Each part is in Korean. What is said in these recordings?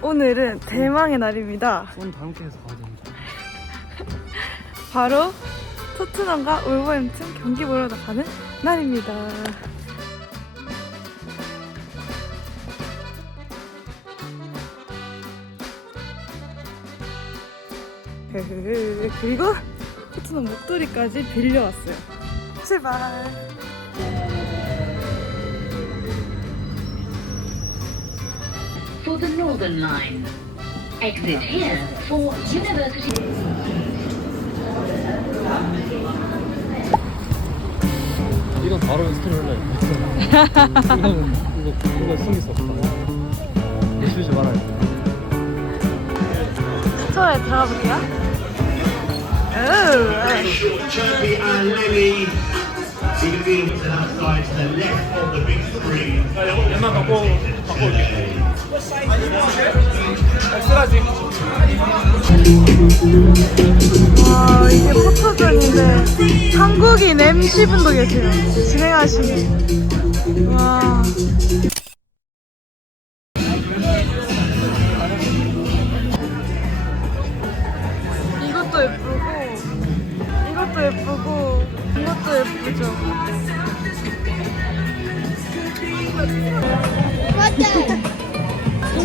오늘은 대망의 날입니다. 오늘 다음 게임에서 가야 됩니다. 바로 토트넘과 울버햄튼 경기 보러 가는 날입니다. 그리고 토트넘 목도리까지 빌려왔어요. 출발! For the Northern Line. Exit here for University. 이건 바로 올라요. 이건 이거 이거 숨길 수 없다. 내쉬지 말아야 돼. 스토어에 들어가 볼게요. 오! 얘만 갖고 갖고 올게. 와 이게 포토존인데 한국인 MC분도 계세요. 진행하시는. 와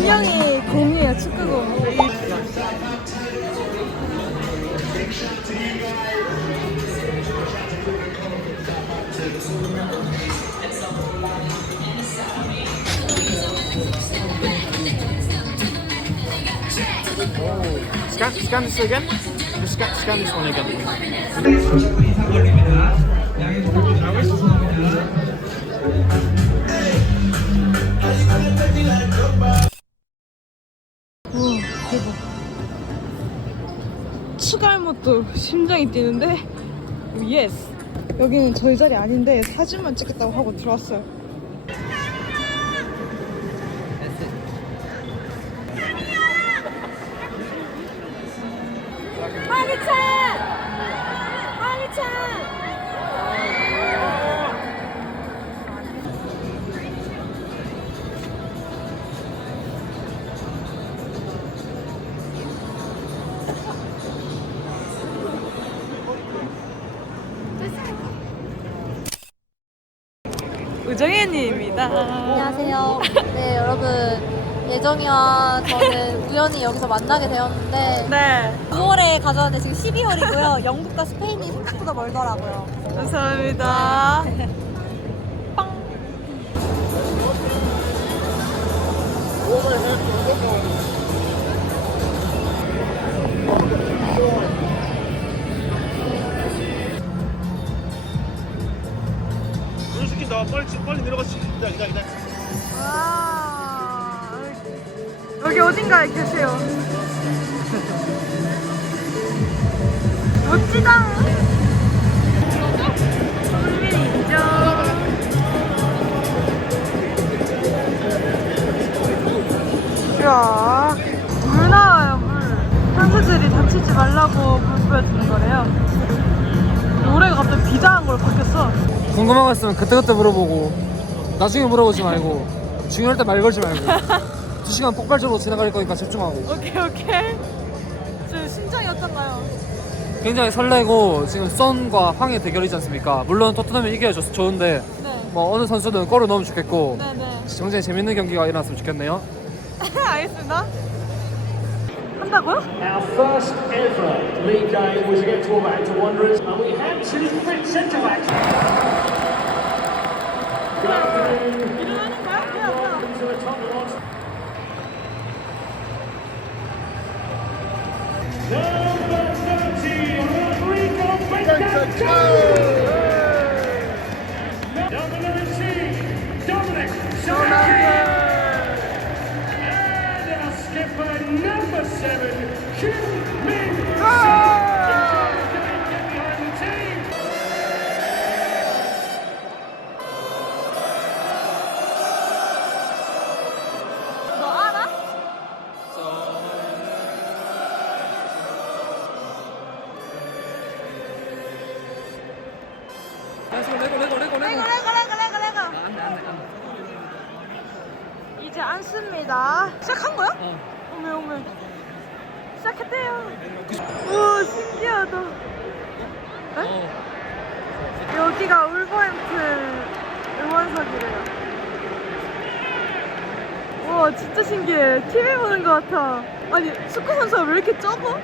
분명히 공이에요 축구공 Scan, scan this again. Just scan, scan this one again. 와 것도 심장이 뛰는데? 예스 여기는 저희 자리 아닌데 사진만 찍겠다고 하고 들어왔어요 우정현님입니다 안녕하세요. 네, 여러분. 예정이와 저는 우연히 여기서 만나게 되었는데 네 9월에 가져왔는데 지금 12월이고요. 영국과 스페인이 생각보다 멀더라고요. 감사합니다 물 어딘가에 계세요. 멋지다. 이야 물 나와요 물. 선수들이 다치지 말라고 물 뿌려주는 거래요. 올해가 갑자기 비장한 걸 바뀌었어. 궁금한 거 있으면 그때그때 물어보고 나중에 물어보지 말고 중요할 때 말 걸지 말고 두 시간 폭발적으로 지나갈 거니까 집중하고 오케이 오케이 저 심장이 어떤가요? 굉장히 설레고 지금 썬과 황의 대결이지 않습니까? 물론 토트넘이 이겨줘서 좋은데 네 뭐 어느 선수는 골을 넣으면 좋겠고 네네 굉장히 재밌는 경기가 일어났으면 좋겠네요. 알겠습니다. 한다고요? Our first ever league game was against Wolverhampton Wanderers, and we had two fit centre backs. 씁니다. 시작한 거야? 어. 오메 오메 시작했대요 우와 신기하다 에? 여기가 울버햄튼 응원석이래요 우와 진짜 신기해 TV 보는 것 같아 아니 축구 선수가 왜 이렇게 적어?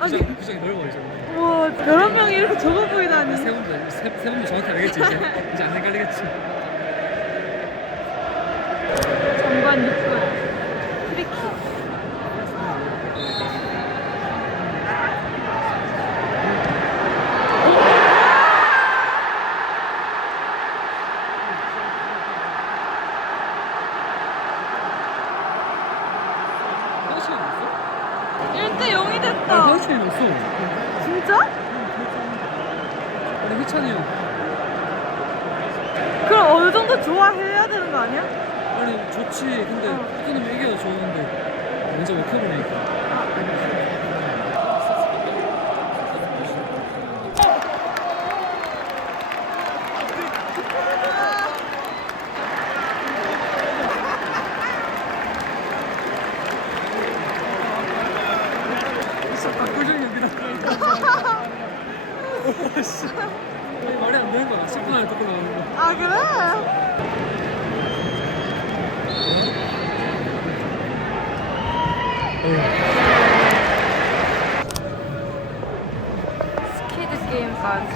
아니 구석이 넓어 이제. 우와 여러 명이 이렇게 적어 보이다니 세 분도 세, 세 분도 정확히 알겠지 이제. 이제 안 헷갈리겠지. 프리킥 없어? 1대 0이 아 됐다. 진짜? 우리 형. 그럼 어느 정도 좋아해야 되는 거 아니야? 아니 좋지. 근데 어. 토트넘이 이겨도 좋은데 먼저 못 해보니까. 진짜 박구정 여기다. 씨. 말이 안 되는 거야. 10분 안에 듣고 나오는 거. 아 그래? 스키드 게임까지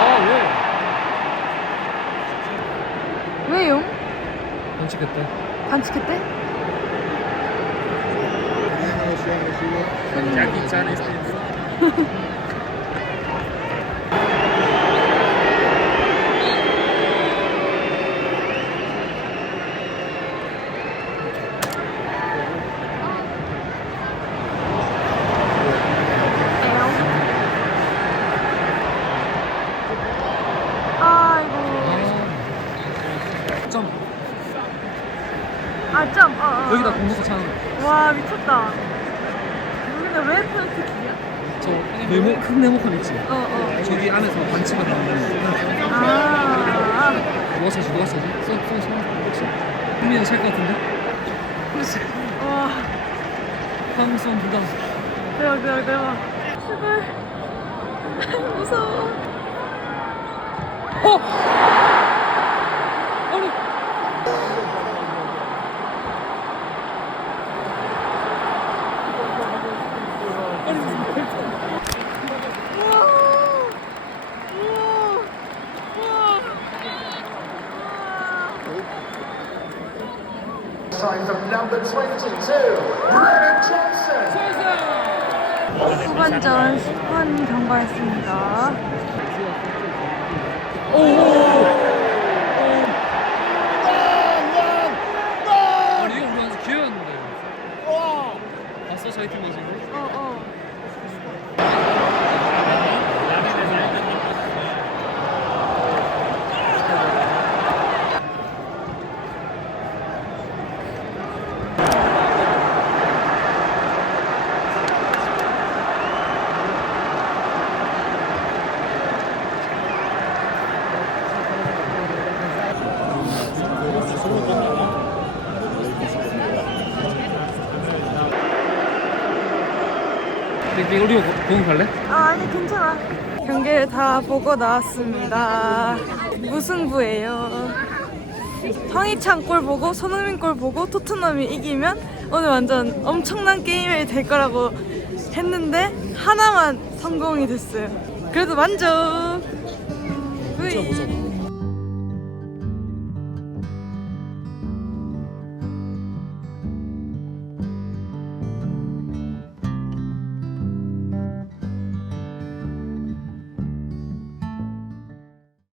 아 왜? 왜요? 반칙했대. 반칙했대? 약이 있잖 아. 아이고 점. 아점 어, 어. 여기다 공수 차는 거. 와 미쳤다 여기는 왜 펜트키야? 저 네모 큰 네모칸 있지. 어 어 저기 안에서 반칙을 하는 아 누가 차지 누가 차지? 쏘쏘 쏘. 흥민이 찰것 같은데? 와 황선 누가? 대박 대박 대박 제발 무서워 어! 아니. 우와 우와 우와 Sign from number 22, Brennan Johnson. 후반전 10분 경과했습니다. 아니 이거 우리 완전 기회였는데. 봤어 저희 팀 모습? 어어 이거 우리 공갈래? 아 아니 괜찮아. 경기를 다 보고 나왔습니다. 무승부예요. 황희찬 골 보고 손흥민 골 보고 토트넘이 이기면 오늘 완전 엄청난 게임이 될 거라고 했는데 하나만 성공이 됐어요. 그래도 만족! 으이.